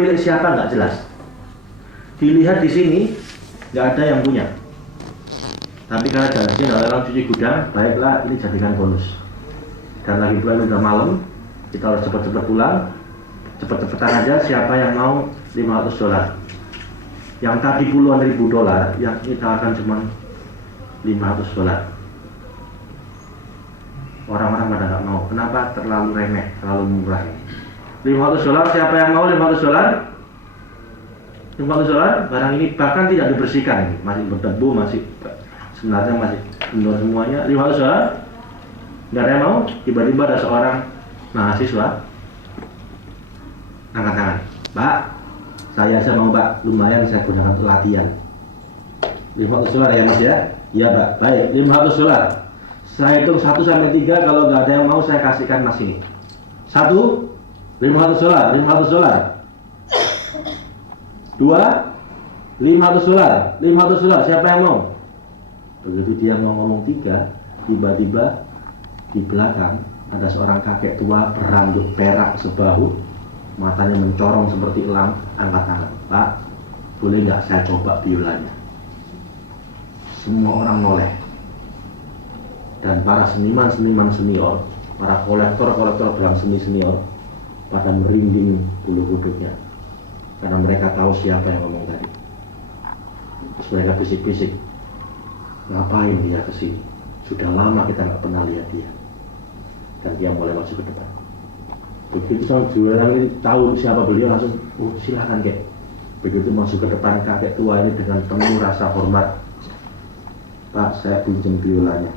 milik siapa nggak jelas. Dilihat di sini nggak ada yang punya. Tapi karena janjian oleh orang cuci gudang, baiklah ini jadikan bonus. Dan lagi pula udah malam, kita harus cepat-cepat pulang. Cepet-cepetan aja siapa yang mau $500. Yang tadi puluhan ribu dolar, yang kita akan cuma $500. Orang-orang pada nggak mau. Kenapa? Terlalu remeh, terlalu murah. $500, siapa yang mau $500? $500, barang ini bahkan tidak dibersihkan, masih berdebu, masih sebenarnya masih benar semuanya. $500, nggak ada yang mau. Tiba-tiba ada seorang mahasiswa angkat tangan, Pak, saya aja mau Pak, lumayan saya gunakan untuk latihan. $500 ya Mas ya? Iya Pak, baik, $500. Saya hitung 1 sampai 3, kalau nggak ada yang mau saya kasihkan Mas ini. 1, $500, $500. 2, $500, siapa yang mau? Begitu dia mau ngomong 3, tiba-tiba di belakang ada seorang kakek tua berambut perak sebahu, matanya mencorong seperti elang, angkat tangan. Pak, boleh nggak saya coba biolanya? Semua orang noleh. Dan para seniman-seniman senior, para kolektor-kolektor barang seni senior pada merinding bulu kuduknya. Karena mereka tahu siapa yang ngomong tadi. Terus mereka bisik-bisik, ngapain dia kesini? Sudah lama kita nggak pernah lihat dia. Dan dia mulai maju ke depan. Begitu sang jualan ini tahu siapa beliau, langsung, silakan kek. Begitu masuk ke depan kakek tua ini dengan penuh rasa hormat, Pak, saya pinjam biolanya.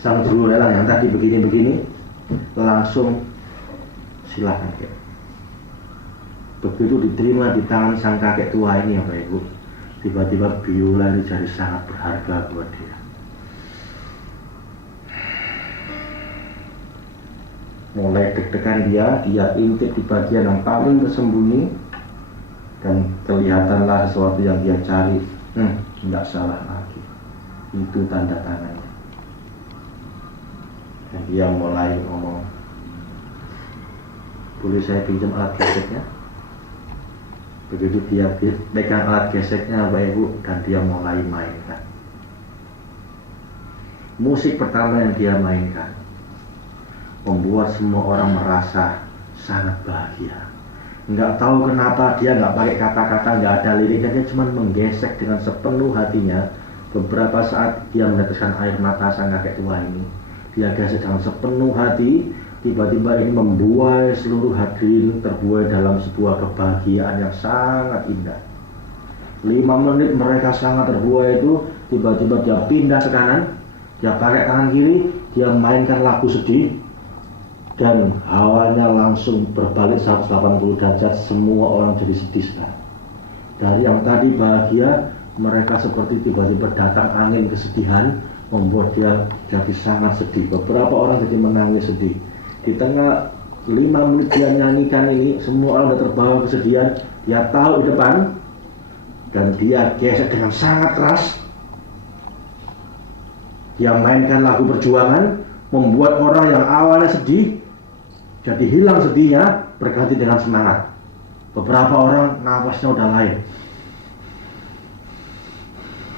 Sang jualan yang tadi begini-begini, langsung silakan kek. Begitu diterima di tangan sang kakek tua ini, Bapak Ibu, tiba-tiba biola ini jadi sangat berharga buat dia. Mulai deg-degan dia intip di bagian yang paling tersembunyi, dan kelihatanlah sesuatu yang dia cari. Tidak salah lagi, itu tanda tangannya. Dan dia mulai ngomong, boleh saya pinjam alat geseknya? Begitu dia pegang alat geseknya, Bapak Ibu, dan dia mulai mainkan. Musik pertama yang dia mainkan membuat semua orang merasa sangat bahagia. Nggak tahu kenapa dia nggak pakai kata-kata, nggak ada liriknya, dia cuma menggesek dengan sepenuh hatinya. Beberapa saat dia meneteskan air mata sang kakek tua ini. Dia gesek dengan sepenuh hati. Tiba-tiba ini membuai seluruh hadirin terbuai dalam sebuah kebahagiaan yang sangat indah. 5 menit mereka sangat terbuai itu. Tiba-tiba dia pindah ke kanan, dia pakai tangan kiri, dia mainkan lagu sedih, dan hawanya langsung berbalik 180 derajat. Semua orang jadi sedih sekarang. Dari yang tadi bahagia, mereka seperti tiba-tiba datang angin kesedihan, membuat dia jadi sangat sedih. Beberapa orang jadi menangis sedih. Di tengah 5 menit dia nyanyikan ini, semua orang sudah terbawa kesedihan. Dia tahu di depan, dan dia gesek dengan sangat keras. Dia mainkan lagu perjuangan, membuat orang yang awalnya sedih jadi hilang sedihnya, berganti dengan semangat. Beberapa orang nafasnya udah lain,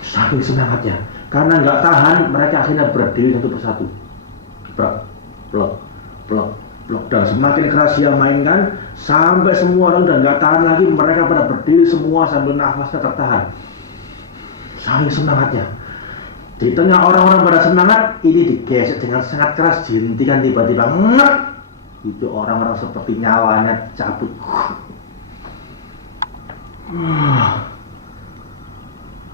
saking semangatnya. Karena nggak tahan, mereka akhirnya berdiri satu persatu. Plok, plok, plok, plok. Dan semakin keras dia mainkan, sampai semua orang udah nggak tahan lagi, mereka pada berdiri semua sambil nafasnya tertahan. Saking semangatnya. Di tengah orang-orang pada semangat, ini digesek dengan sangat keras, dihentikan tiba-tiba. Nget! Itu orang-orang seperti nyawanya cabut.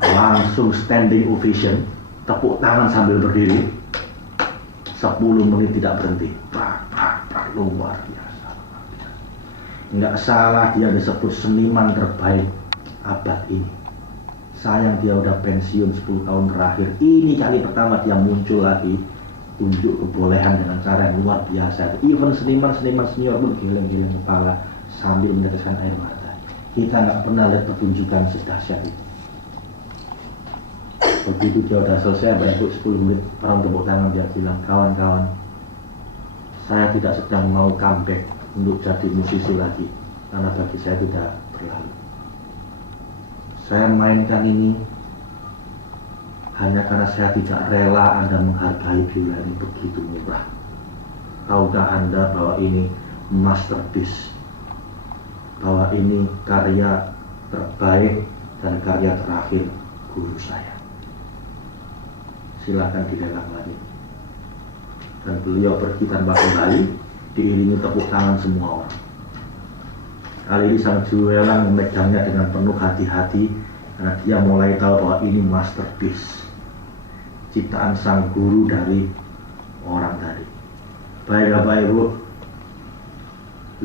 Langsung standing ovation, tepuk tangan sambil berdiri. 10 menit tidak berhenti. Luar biasa. Nggak salah dia disebut seniman terbaik abad ini. Sayang dia udah pensiun 10 tahun terakhir. Ini kali pertama dia muncul lagi, unjuk kebolehan dengan cara yang luar biasa. Even seniman-seniman senior pun geleng-geleng kepala sambil meneteskan air mata. Kita nggak pernah lihat pertunjukan sedahsyat itu. Begitu dia udah selesai, baru 10 menit orang tepuk tangan, dia bilang, kawan-kawan, saya tidak sedang mau comeback untuk jadi musisi lagi. karena bagi saya tidak berlalu. Saya mainkan ini hanya karena saya tidak rela Anda menghargai biola ini begitu murah. Tahukah Anda bahwa ini masterpiece, bahwa ini karya terbaik dan karya terakhir guru saya. Silakan dilelang lagi. Dan beliau pergi tanpa kembali, diiringi tepuk tangan semua orang. Kali ini sang juru lelang memegangnya dengan penuh hati-hati karena dia mulai tahu bahwa ini masterpiece, ciptaan sang guru dari orang tadi. Baik Bapak Ibu,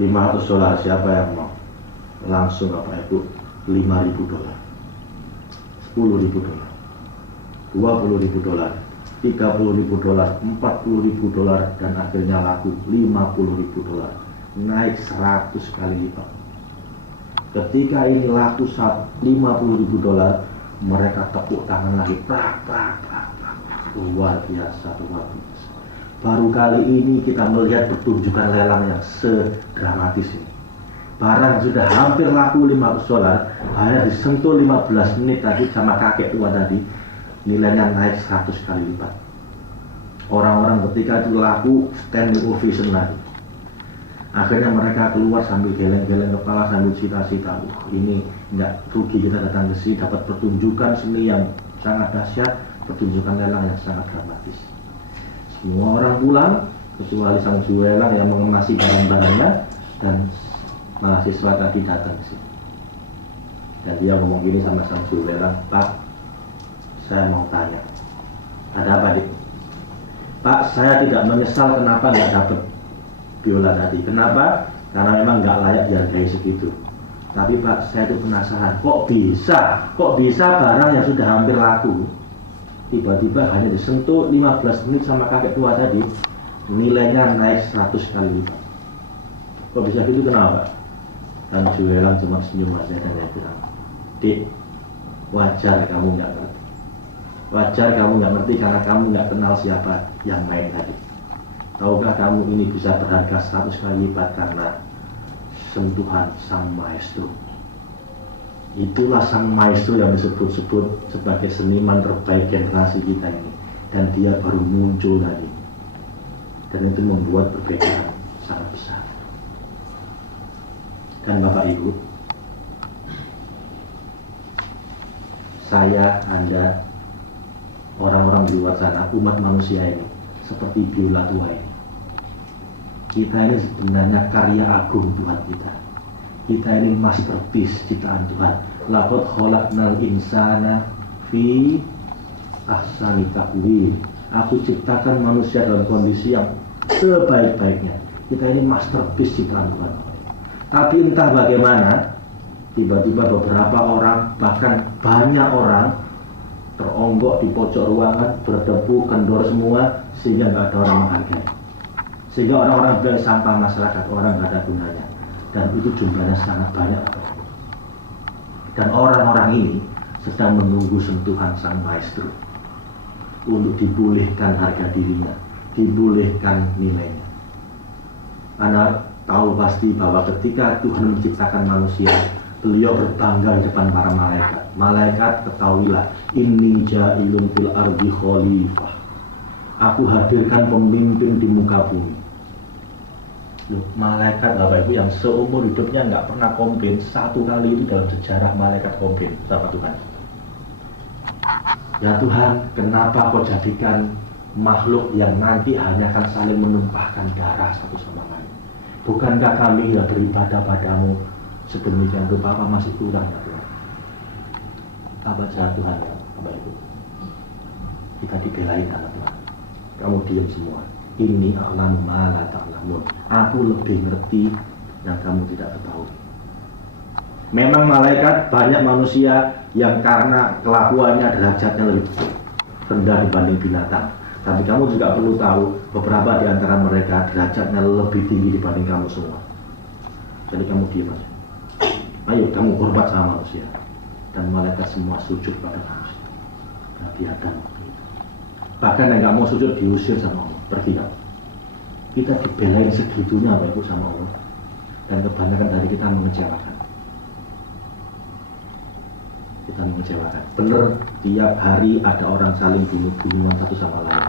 $500 siapa yang mau? Langsung Bapak Ibu, $5.000, $10.000, $20.000, $30.000, $40.000, dan akhirnya laku $50.000, naik 100 kali lipat. Ketika ini laku $50.000, mereka tepuk tangan lagi, prak. Luar biasa. Baru kali ini kita melihat pertunjukan lelang yang sedramatis ini. Barang sudah hampir laku $500, hanya disentuh 15 menit tadi sama kakek tua tadi, nilainya naik 100 kali lipat. Orang-orang ketika itu laku standing ovation lagi. Akhirnya mereka keluar sambil geleng-geleng kepala, sambil cita-cita, ini nggak rugi kita datang ke sini, dapat pertunjukan seni yang sangat dahsyat, pertunjukan lelang yang sangat dramatis. Semua orang pulang, kecuali sang juru lelang yang mengemasi barang-barangnya, dan mahasiswa tadi datang ke sini. Dan dia ngomong gini sama sang juru lelang, Pak, saya mau tanya, ada apa dik? Pak, saya tidak menyesal kenapa nggak dapat biola tadi. Kenapa? Karena memang nggak layak dihargai segitu. Tapi Pak, saya itu penasaran, kok bisa barang yang sudah hampir laku tiba-tiba hanya disentuh 15 menit sama kakek tua tadi, nilainya naik 100 kali lipat. Kok bisa gitu, kenapa? Dan Juelang cuma senyum aja dan dia bilang, Dik, wajar kamu nggak ngerti. Wajar kamu nggak ngerti karena kamu nggak kenal siapa yang main tadi. Tahukah kamu ini bisa berharga 100 kali lipat karena sentuhan sang maestro. Itulah sang maestro yang disebut-sebut sebagai seniman terbaik generasi kita ini. Dan dia baru muncul tadi. Dan itu membuat perbedaan sangat besar. Dan Bapak Ibu, saya, Anda, orang-orang di luar sana, umat manusia ini, seperti biola tua ini. Kita ini sebenarnya karya agung Tuhan kita. Kita ini masterpiece ciptaan Tuhan. Laqad khalaqnal insana fi ahsani taqwim. Aku ciptakan manusia dalam kondisi yang sebaik-baiknya. Kita ini masterpiece ciptaan Tuhan. Tapi entah bagaimana, tiba-tiba beberapa orang, bahkan banyak orang teronggok di pojok ruangan, berdebu, kendor semua, sehingga nggak ada orang menghargai. Sehingga orang-orang bilang sampah masyarakat, orang nggak ada gunanya. Dan itu jumlahnya sangat banyak. Dan orang-orang ini sedang menunggu sentuhan sang maestro untuk dipulihkan harga dirinya, dipulihkan nilainya. Anda tahu pasti bahwa ketika Tuhan menciptakan manusia, beliau berbangga di depan para malaikat. Malaikat, ketahuilah, inni ja'ilun fil ardi khalifah. Aku hadirkan pemimpin di muka bumi. Loh, malaikat Bapak Ibu yang seumur hidupnya nggak pernah komplain, satu kali itu dalam sejarah malaikat komplain sama Tuhan. Ya Tuhan, kenapa kau jadikan makhluk yang nanti hanya akan saling menumpahkan darah satu sama lain? Bukankah kami yang beribadah padamu sedemikian rupa, apa masih kurang ya Tuhan? Apa jahat Tuhan ya Bapak Ibu? Kita dibelain sama Tuhan. Kamu diam semua. Ini a'lamu ma la ta'lamun. Aku lebih ngerti yang kamu tidak ketahui. Memang malaikat banyak manusia yang karena kelakuannya derajatnya lebih rendah dibanding binatang. Tapi kamu juga perlu tahu beberapa di antara mereka derajatnya lebih tinggi dibanding kamu semua. Jadi kamu diam aja. Ayo kamu hormat sama manusia. Dan malaikat semua sujud pada manusia. Biarkan. Bahkan yang nggak mau sujud diusir sama Allah. Pergi kamu. Kita dibelain segitunya Bapak Ibu sama Allah. dan kebanyakan dari kita mengecewakan. Bener, tiap hari ada orang saling bunuh-bunuhan satu sama lain.